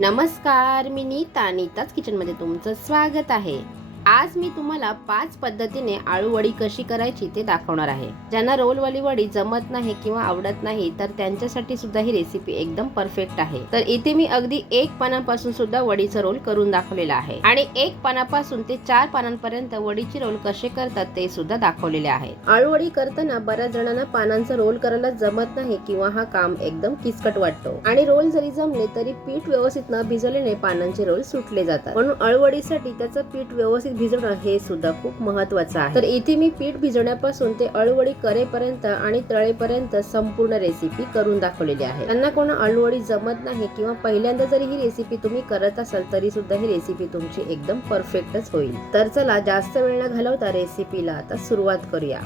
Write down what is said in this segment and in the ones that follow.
नमस्कार, मी नीताच किचनमध्ये तुमचं स्वागत आहे. आज मी तुम्हाला 5 पद्धतीने आळू वडी कशी करायची ते दाखवणार आहे. ज्यांना रोलवाली वडी जमत नाही किंवा आवडत नाही तर त्यांच्यासाठी सुद्धा ही रेसिपी एकदम परफेक्ट आहे. तर इथे मी अगदी 1 पानापासून सुद्धा वडीचा रोल करून दाखवलेला आहे आणि 1 पानापासून ते 4 पानांपर्यंत वडीची रोल कसे करतात ते सुद्धा दाखवलेले आहे. आळू वडी करताना बऱ्याच जणांना पानांचा रोल करायला जमत नाही किंवा हा काम एकदम किचकट वाटतो आणि रोल जरी जमले तरी पीठ व्यवस्थित न भिजवल्याने पानांचे रोल सुटले जातात. म्हणून आळूवडीसाठी त्याचं पीठ व्यवस्थित भिजवणं हे सुद्धा खूप महत्त्वाचं आहे. तर इथे मी पीठ भिजवण्यापासून ते आळूवडी करेपर्यंत आणि तळेपर्यंत संपूर्ण रेसिपी करून दाखवलेली आहे. त्यांना कोणा आळूवडी जमत नाही किंवा पहिल्यांदा जरी ही रेसिपी तुम्ही करत असाल तरी सुद्धा ही रेसिपी तुमची एकदम परफेक्टच होईल. तर चला जास्त वेळ न घालवता रेसिपीला आता सुरुवात करूया.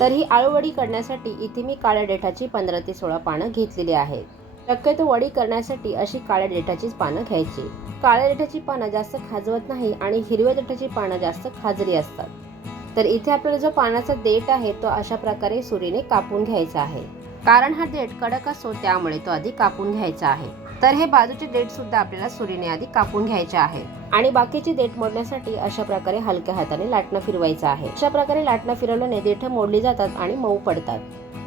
तर ही आळूवडी करण्यासाठी इथे मी काळ्या देठाची 15 ते 16 पानं घेतलेली आहेत. शक्यतो वडी करण्यासाठी अशी काळ्या देठाचीच पानं घ्यायची. काळ्या देठाची पानं जास्त खाजवत नाही आणि हिरव्या देठाची पानं जास्त खाजरी असतात. तर इथे आपल्याला जो पानाचा देठ आहे तो अशा प्रकारे सुरीने कापून घ्यायचा आहे. कारण हा देठ कडक असतो त्यामुळे तो आधी कापून घ्यायचा आहे. तर हे बाजूचे देठ सुद्धा आपल्याला सुरीने आधी कापून घ्यायचे आहे आणि बाकीचे देठ मोडण्यासाठी अशा प्रकारे हलक्या हाताने लाटणं फिरवायचं आहे. अशा प्रकारे लाटणं फिरवल्याने देठ मोडली जातात आणि मऊ पडतात.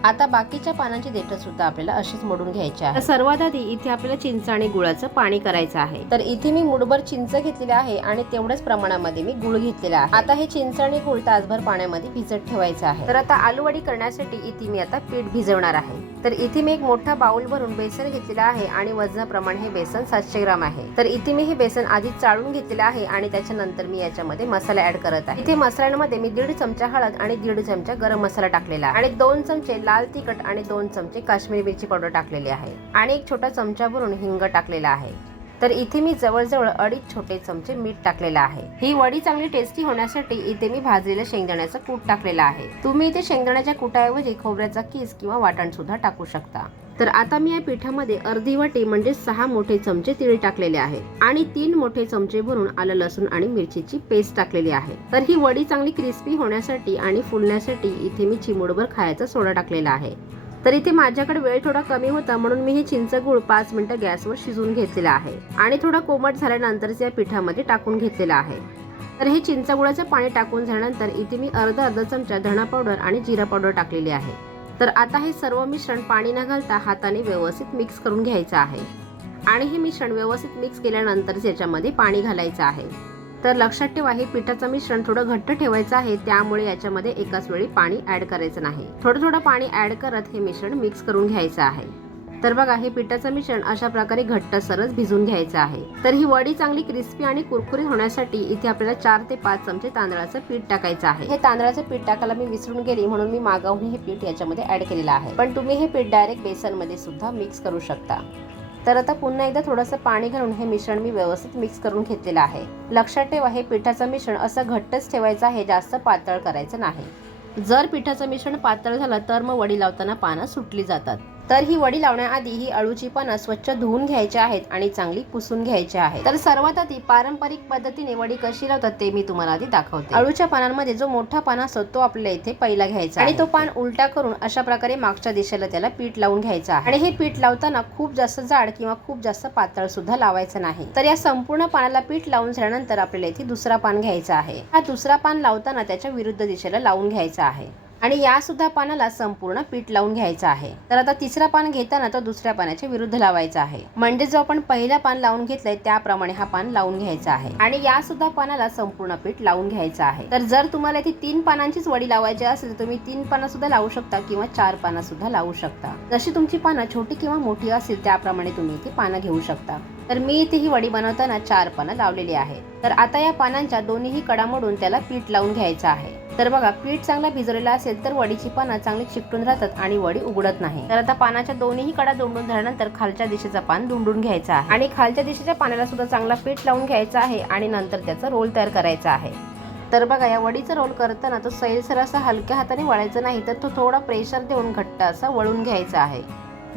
आता बाकीच्या पानांची देठ सुद्धा आपल्याला अशीच मोडून घ्यायची आहे. सर्वात आधी इथे आपल्याला चिंच आणि गुळाचं पाणी करायचं आहे. तर इथे मी मुठभर चिंच घेतलेली आहे आणि तेवढ्याच प्रमाणामध्ये मी गुळ घेतलेला आहे. आता हे चिंच आणि गुळ तासभर पाण्यामध्ये भिजत ठेवायचं आहे. तर आता आलूवडी करण्यासाठी इथे मी आता पीठ भिजवणार आहे. तर इथे मी एक मोठा बाउल भरून बेसन घेतलेला आहे आणि वजनाप्रमाणे हे बेसन 700 ग्राम आहे. तर इथे मी हे बेसन आधी चाळून घेतलेलं आहे आणि त्याच्यानंतर मी याच्यामध्ये मसाला ऍड करत आहे. इथे मसाल्यामध्ये मी 1.5 चमचा हळद आणि 1.5 चमचा गरम मसाला टाकलेला आहे आणि 2 चमचे लाल तिखट आणि 2 चमचे काश्मीरी मिरची पावडर टाकलेली आहे आणि 1 छोटा चमचा भरून हिंग टाकलेला आहे. तर इथे मी जवळजवळ 2.5 छोटे चमचे मीठ टाकलेलं आहे. ही वडी चांगली टेस्टी होण्यासाठी इथे मी भाजलेलं शेंगदाण्याचं कूट टाकलेलं आहे. तुम्ही इथे शेंगदाण्याच्या कुटाऐवजी खोबऱ्याचा कीस किंवा वाटण सुद्धा टाकू शकता. तर आता मी या पिठामध्ये अर्धी वाटी म्हणजे 6 मोठे चमचे तीळ टाकलेले आहे आणि 3 मोठे चमचे भरून आलं लसूण आणि मिरचीची पेस्ट टाकलेली आहे. तर ही वडी चांगली क्रिस्पी होण्यासाठी आणि फुलण्यासाठी इथे मी चिमूटभर खायचा सोडा टाकलेला आहे. तर इथे माझ्याकडे वेळ थोडा कमी होता म्हणून मी हे चिंच गुळ 5 मिनिटं गॅसवर शिजवून घेतलेला आहे आणि थोडा कोमट झाल्यानंतर या पिठामध्ये टाकून घेतलेला आहे. तर हे चिंच गुळाचं पाणी टाकून झाल्यानंतर इथे मी अर्धा चमचा धणा पावडर आणि जिरा पावडर टाकलेली आहे. तर आता हे सर्व मिश्रण पाणी न घालता हाताने व्यवस्थित मिक्स करून घ्यायचं आहे आणि हे मिश्रण व्यवस्थित मिक्स केल्यानंतर याच्यामध्ये पाणी घालायचं आहे. तर लक्षात ठेवा हे पिठाचं मिश्रण थोडं घट्ट ठेवायचं आहे त्यामुळे याच्यामध्ये एकाच वेळी पाणी ऍड करायचं नाही. थोडं पाणी ऍड करत हे मिश्रण मिक्स करून घ्यायचं आहे. तर बघा हे पिठाचं मिश्रण अशा प्रकारे घट्ट सरस भिजून घ्यायचं आहे. तर ही वडी चांगली क्रिस्पी आणि कुरकुरीत होण्यासाठी इथे आपल्याला 4 ते 5 चमचे तांदळाचं पीठ टाकायचं आहे. हे तांदळाचं पीठ टाकायला मी विसरून गेली म्हणून मी मागाहून हे पीठ याच्यामध्ये ऍड केलेलं आहे. पण तुम्ही हे पीठ डायरेक्ट बेसन मध्ये सुद्धा मिक्स करू शकता. तर आता पुन्हा एकदा थोडंसं पाणी घालून हे मिश्रण मी व्यवस्थित मिक्स करून घेतलेलं आहे. लक्षात ठेवा हे पिठाचं मिश्रण असं घट्टच ठेवायचं आहे, जास्त पातळ करायचं नाही. जर पिठाचं मिश्रण पातळ झालं तर मग वडी लावताना पानं सुटली जातात. तर ही वडी लावण्याआधी ही अळूची पानं स्वच्छ धुवून घ्यायची आहेत आणि चांगली पुसून घ्यायची आहे. तर सर्वात आधी पारंपरिक पद्धतीने वडी कशी लावतात ते मी तुम्हाला आधी दाखवते. अळूच्या पानांमध्ये जो मोठा पान असतो तो आपल्याला इथे पहिला घ्यायचा आणि तो पान उलटा करून अशा प्रकारे मागच्या दिशेला त्याला पीठ लावून घ्यायचं आहे आणि हे पीठ लावताना खूप जास्त जाड किंवा खूप जास्त पातळ सुद्धा लावायचं नाही. तर या संपूर्ण पानाला पीठ लावून झाल्यानंतर आपल्याला इथे दुसरा पान घ्यायचा आहे. हा दुसरा पान लावताना त्याच्या विरुद्ध दिशेला लावून घ्यायचा आहे आणि या सुद्धा पानाला संपूर्ण पीठ लावून घ्यायचं आहे. तर आता तिसरा पान घेताना तो दुसऱ्या पानाच्या विरुद्ध लावायचा आहे. म्हणजे जो आपण पहिला पान लावून घेतलंय त्याप्रमाणे हा पान लावून घ्यायचा आहे आणि या सुद्धा पानाला संपूर्ण पीठ लावून घ्यायचं आहे. तर जर तुम्हाला इथे 3 पानांचीच वडी लावायची असेल तर तुम्ही 3 पानं सुद्धा लावू शकता किंवा 4 पानं सुद्धा लावू शकता. जशी तुमची पानं छोटी किंवा मोठी असेल त्याप्रमाणे तुम्ही इथे पानं घेऊ शकता. तर मी इथे ही वडी बनवताना 4 पानं लावलेली आहे. तर आता या पानांच्या दोन्ही कडा मोडून त्याला पीठ लावून घ्यायचं आहे. तर बघा पीठ चांगला भिजवलेला असेल तर वडीची पानं चांगली चिकटून राहतात आणि वडी उघडत नाही. तर आता पानाच्या दोन्ही कडा दुमडून झाल्यानंतर खालच्या दिशेचा पान दुमडून घ्यायचा आहे आणि खालच्या दिशेच्या पानाला सुद्धा चांगला पीठ लावून घ्यायचा आहे आणि नंतर त्याचा रोल तयार करायचा आहे. तर बघा या वडीचा रोल करताना तो सैलसर असा हलक्या हाताने वळायचा नाही तर तो थोडा प्रेशर देऊन घट्ट असा वळून घ्यायचा आहे.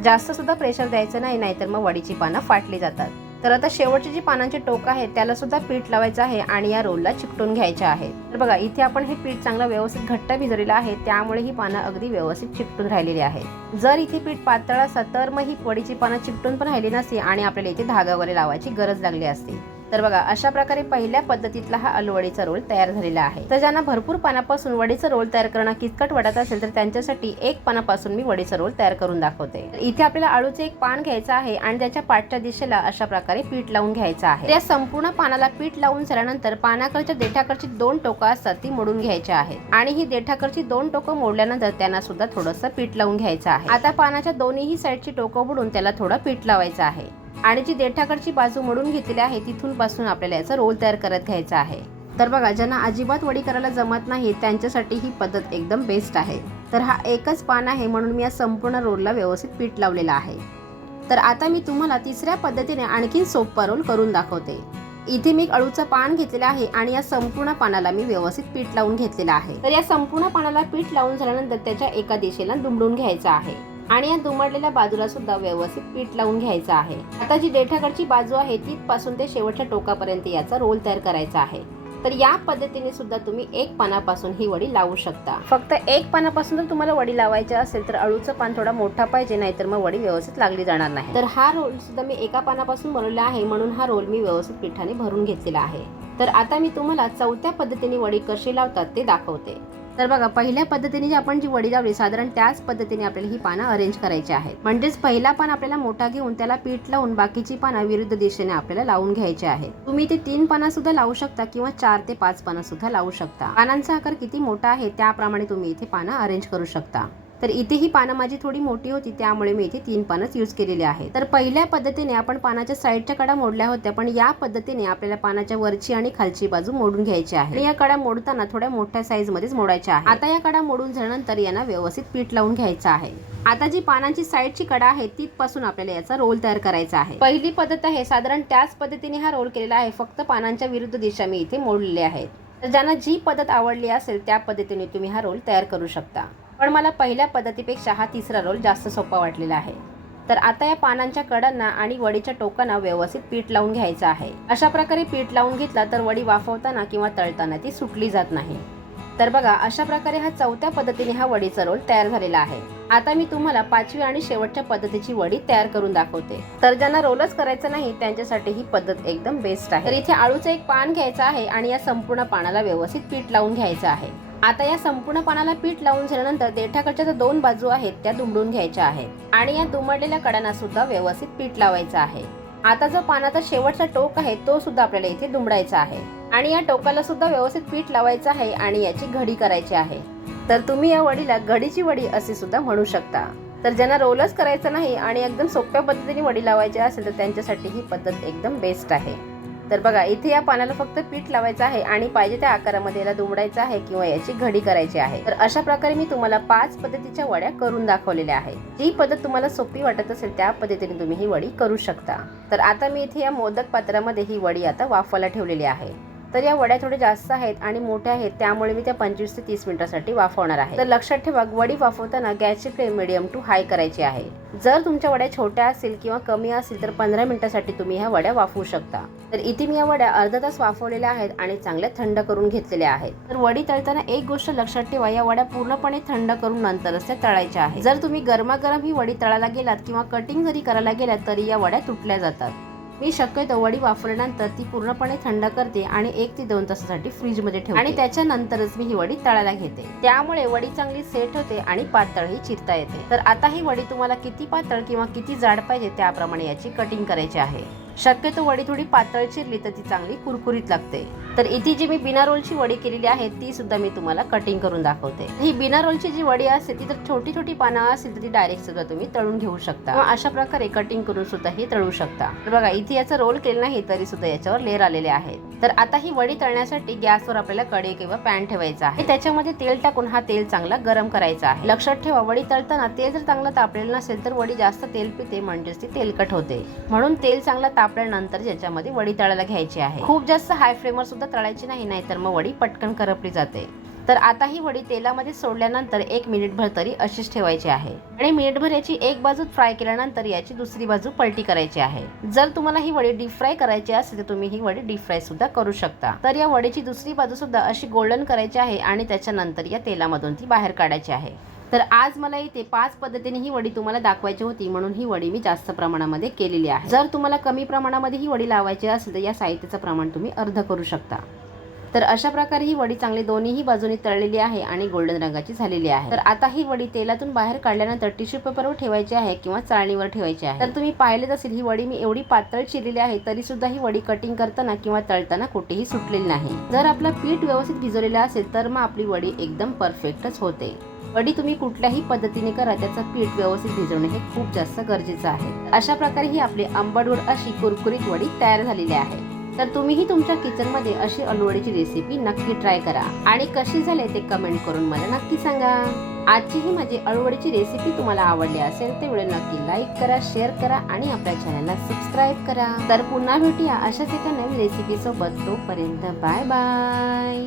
जास्त सुद्धा प्रेशर द्यायचं नाही, नाहीतर मग वडीची पानं फाटली जातात. तर आता शेवटचे जी पानांचे टोक आहेत त्याला सुद्धा पीठ लावायचं आहे आणि या रोलला चिकटून घ्यायचे आहे. तर बघा इथे आपण हे पीठ चांगलं व्यवस्थित घट्ट भिजवलेलं आहे, त्यामुळे ही पानं अगदी व्यवस्थित चिकटून राहिलेली आहेत. जर इथे पीठ पातळ असतं तर मग ही वडीची पानं चिकटून पण राहिली नसती आणि आपल्याला इथे धागा वगैरे लावायची गरज लागली असती. तर बघा अशा प्रकारे पहिल्या पद्धतीतला हा आलूवडीचा रोल तयार झालेला आहे. तर ज्यांना भरपूर पानापासून वडीचा रोल तयार करणं किचकट वाटत असेल तर त्यांच्यासाठी एक पानापासून मी वडीचा रोल तयार करून दाखवते. इथे आपल्याला आळूचे एक पान घ्यायचं आहे आणि त्याच्या पाठच्या दिशेला अशा प्रकारे पीठ लावून घ्यायचं आहे. या संपूर्ण पानाला पीठ लावून झाल्यानंतर पानाकडच्या देठाकडची 2 टोकं असतात ती मोडून घ्यायची आहेत आणि ही देठाकडची 2 टोकं मोडल्यानंतर त्यांना सुद्धा थोडंसं पीठ लावून घ्यायचं आहे. आता पानाच्या दोन्ही साईडची टोकं मोडून त्याला थोडं पीठ लावायचं आहे आणि जी देठाकडची बाजू मोडून घेतलेली आहे तिथून पासून आपल्याला याचा रोल तयार करत घ्यायचा आहे. तर बघा ज्यांना अजिबात वडी करायला जमत नाही त्यांच्यासाठी ही पद्धत एकदम बेस्ट आहे. तर हा एकच पान आहे म्हणून मी या संपूर्ण रोलला व्यवस्थित पीठ लावलेलं आहे. तर आता मी तुम्हाला तिसऱ्या पद्धतीने आणखी सोपा रोल करून दाखवते. इथे मी अळूचं पान घेतलेलं आहे आणि या संपूर्ण पानाला मी व्यवस्थित पीठ लावून घेतलेलं आहे. तर या संपूर्ण पानाला पीठ लावून झाल्यानंतर त्याच्या एका दिशेला दुमडून घ्यायचं आहे आणि या दुमडलेल्या बाजूला सुद्धा व्यवस्थित पीठ लावून घ्यायचं आहे. आता जी देठाकडची बाजू आहे तिथपासून ते शेवटच्या टोकापर्यंत याचा रोल तयार करायचा आहे. तर या पद्धतीने सुद्धा तुम्ही एक पानापासून ही वडी लावू शकता. फक्त एक पानापासून जर तुम्हाला वडी लावायची असेल तर अळूचं पान थोडा मोठा पाहिजे, नाहीतर मग वडी व्यवस्थित लागली जाणार नाही. तर हा रोल सुद्धा मी एका पानापासून बनवला आहे म्हणून हा रोल मी व्यवस्थित पिठाने भरून घेतलेला आहे. तर आता मी तुम्हाला चौथ्या पद्धतीने वडी कशी लावतात ते दाखवते. तर बघा पहिल्या पद्धतीने आपण जी वडी लावली साधारण त्याच पद्धतीने आपल्याला ही पानं अरेंज करायची आहेत. म्हणजेच पहिला पान आपल्याला मोठा घेऊन त्याला पीठ लावून बाकीची पानं विरुद्ध दिशेने आपल्याला लावून घ्यायची आहेत. तुम्ही इथे 3 पानं सुद्धा लावू शकता किंवा 4 ते 5 पानं सुद्धा लावू शकता. पानांचा आकार किती मोठा आहे त्याप्रमाणे तुम्ही इथे पानं अरेंज करू शकता. तर इथे ही पानं माझी थोडी मोठी होती त्यामुळे मी इथे 3 पानच यूज केलेले आहेत. तर पहिल्या पद्धतीने आपण पानाच्या साईडच्या कडा मोडल्या होत्या, पण या पद्धतीने आपल्याला पानाच्या वरची आणि खालची बाजू मोडून घ्यायची आहे. आणि या कडा मोडताना थोड्या मोठ्या साईज मध्येच मोडायच्या आहे. आता या कडा मोडून झाल्यानंतर यांना व्यवस्थित पीठ लावून घ्यायचं आहे. आता जी पानांची साईडची कडा आहे तिथपासून आपल्याला याचा रोल तयार करायचा आहे. पहिली पद्धत आहे साधारण त्याच पद्धतीने हा रोल केलेला आहे, फक्त पानांच्या विरुद्ध दिशा मी इथे मोडलेल्या आहेत. तर ज्यांना जी पद्धत आवडली असेल त्या पद्धतीने तुम्ही हा रोल तयार करू शकता. पण मला पहिल्या पद्धतीपेक्षा हा तिसरा रोल जास्त सोपा वाटलेला आहे. तर आता या पानांच्या कडांना आणि वडीच्या टोकांना व्यवस्थित पीठ लावून घ्यायचं आहे. अशा प्रकारे पीठ लावून घेतला तर वडी वाफवताना किंवा तळताना ती सुटली जात नाही. तर बघा अशा प्रकारे हा चौथ्या पद्धतीने हा वडीचा रोल तयार झालेला आहे. आता मी तुम्हाला 5वी आणि शेवटच्या पद्धतीची वडी तयार करून दाखवते. तर ज्यांना रोलच करायचं नाही त्यांच्यासाठी ही पद्धत एकदम बेस्ट आहे. तर इथे आळूचं एक पान घ्यायचं आहे आणि या संपूर्ण पानाला व्यवस्थित पीठ लावून घ्यायचं आहे. आता या संपूर्ण पानाला पीठ लावून झाल्यानंतर देठाकडच्या ज्या 2 बाजू आहेत त्या दुमडून घ्यायच्या आहेत आणि या दुमडलेल्या कडांना सुद्धा व्यवस्थित पीठ लावायचं आहे. आता जो पानाचा शेवटचा टोक आहे तो सुद्धा आपल्याला इथे दुमडायचा आहे आणि या टोकाला सुद्धा व्यवस्थित पीठ लावायचं आहे आणि याची घडी करायची आहे. तर तुम्ही या वडीला घडीची वडी असे सुद्धा म्हणू शकता. तर ज्यांना रोलच करायचं नाही आणि एकदम सोप्या पद्धतीने वडी लावायची असेल तर त्यांच्यासाठी ही पद्धत एकदम बेस्ट आहे. तर बघा इथे या पानाला फक्त पीठ लावायचं आहे आणि पाहिजे त्या आकारामध्ये याला दुमडायचं आहे किंवा याची घडी करायची आहे. तर अशा प्रकारे मी तुम्हाला 5 पद्धतीच्या वड्या करून दाखवलेल्या आहेत. जी पद्धत तुम्हाला सोपी वाटत असेल त्या पद्धतीने तुम्ही ही वडी करू शकता. तर आता मी इथे या मोदक पात्रामध्ये ही वडी आता वाफवायला ठेवलेली आहे. तर या वड्या थोड्या जास्त आहेत आणि मोठ्या आहेत त्यामुळे मी त्या 25 ते 30 मिनिटांसाठी वाफवणार आहे. तर लक्षात ठेवा वडी वाफवताना गॅसची फ्लेम मीडियम टू हाय करायची आहे. जर तुमच्या वड्या छोट्या असतील किंवा कमी असतील तर 15 मिनिटांसाठी तुम्ही ह्या वड्या वाफवू शकता. तर इथे मी या वड्या अर्धा तास वाफवलेल्या आहेत आणि चांगल्या थंड करून घेतलेल्या आहेत. तर वडी तळताना एक गोष्ट लक्षात ठेवा, या वड्या पूर्णपणे थंड करून नंतरच त्या तळायच्या आहेत. जर तुम्ही गरमागरम ही वडी तळायला गेलात किंवा कटिंग जरी करायला गेलात तरी या वड्या तुटल्या जातात. मी शक्यतो वडी वाफवल्यानंतर ती पूर्णपणे थंड करते आणि 1 ते 2 तासासाठी फ्रीजमध्ये ठेवते आणि त्याच्यानंतरच मी ही वडी तळायला घेते. त्यामुळे वडी चांगली सेट होते आणि पातळही चिरता येते. तर आता ही वडी तुम्हाला किती पातळ किंवा किती जाड पाहिजे त्याप्रमाणे याची कटिंग करायची आहे. शक्यतो वडी थोडी पातळ चिरली तर ती चांगली कुरकुरीत लागते. तर इथे जी मी बिना रोलची वडी केलेली आहे ती सुद्धा मी तुम्हाला कटिंग करून दाखवते. ही बिना रोलची जी वडी असते ती जर छोटी छोटी पानं असेल तर ती डायरेक्ट सुद्धा तुम्ही तळून घेऊ शकता किंवा अशा प्रकारे कटिंग करून सुद्धा ही तळू शकता. तर बघा इथे याचा रोल केला नाही तरी सुद्धा याच्यावर लेअर आलेले आहेत. तर आता ही वडी तळण्यासाठी गॅसवर आपल्याला कढई किंवा पॅन ठेवायचा आहे. त्याच्यामध्ये तेल टाकून हा तेल चांगला गरम करायचा आहे. लक्षात ठेवा वडी तळताना तेल जर चांगलं तापलेलं नसेल तर वडी जास्त तेल पिते, म्हणजेच ती तेलकट होते. म्हणून तेल चांगला तापल्यानंतर याच्यामध्ये वडी तळायला घ्यायची आहे. खूप जास्त हाय फ्लेमवर सुद्धा तळायची नाही, नाहीतर मग वडी पटकन करपली जाते. तर आता ही वडी तेलामध्ये सोडल्यानंतर 1 मिनिटभर तरी अशीच ठेवायची आहे आणि मिनिटभर याची एक बाजू फ्राय केल्यानंतर याची दुसरी बाजू पलटी करायची आहे. जर तुम्हाला ही वडी डीप फ्राय करायची असेल तर तुम्ही ही वडी डीप फ्राय सुद्धा करू शकता. तर या वडीची दुसरी बाजू सुद्धा अशी गोल्डन करायची आहे आणि त्याच्यानंतर या तेलामधून ती बाहेर काढायची आहे. तर आज मला इथे 5 पद्धतीने ही वडी तुम्हाला दाखवायची होती, म्हणून ही वडी मी जास्त प्रमाणामध्ये केलेली आहे. जर तुम्हाला कमी प्रमाणामध्ये ही वडी लावायची असेल तर या साहित्याचं प्रमाण तुम्ही अर्ध करू शकता. तर अशा प्रकारे ही वडी चांगली दोन्हीही बाजूनी तळलेली आहे आणि गोल्डन रंगाची झालेली आहे. तर आता ही वडी तेलातून बाहेर काढल्यानंतर टिश्यू पेपरवर ठेवायची आहे किंवा चाळणीवर ठेवायची आहे. तर तुम्ही पाहिलेच असेल ही वडी मी एवढी पातळ चिरलेली आहे तरी सुद्धा ही वडी कटिंग करताना किंवा तळताना कुठेही सुटलेली नाही. जर आपलं पीठ व्यवस्थित भिजवलेलं असेल तर मग आपली वडी एकदम परफेक्टच होते. वडी तुम्ही कुठल्याही पद्धतीने करा, त्याचं पीठ व्यवस्थित भिजवणे हे खूप जास्त गरजेचं आहे. अशा प्रकारे ही आपली आंबटगोड अशी कुरकुरीत वडी तयार झालेली आहे. तर तुम्हीही तुमच्या किचनमध्ये अशी आलूवडीची रेसिपी नक्की ट्राय करा आणि कशी झाली ते कमेंट करून मला नक्की सांगा. आजची ही माझी आलूवडीची रेसिपी तुम्हाला आवडली असेल तर व्हिडिओ नक्की लाईक करा, शेअर करा आणि आपल्या चॅनलला सबस्क्राईब करा. तर पुन्हा भेटूया अशाच एका नवीन रेसिपी सोबत. तोपर्यंत बाय बाय.